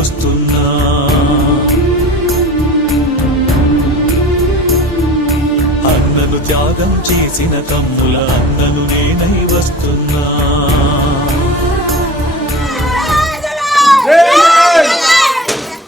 వస్తున్నా. అన్నను త్యాగం చేసిన తమ్ముల అన్నను నేనై వస్తున్నా.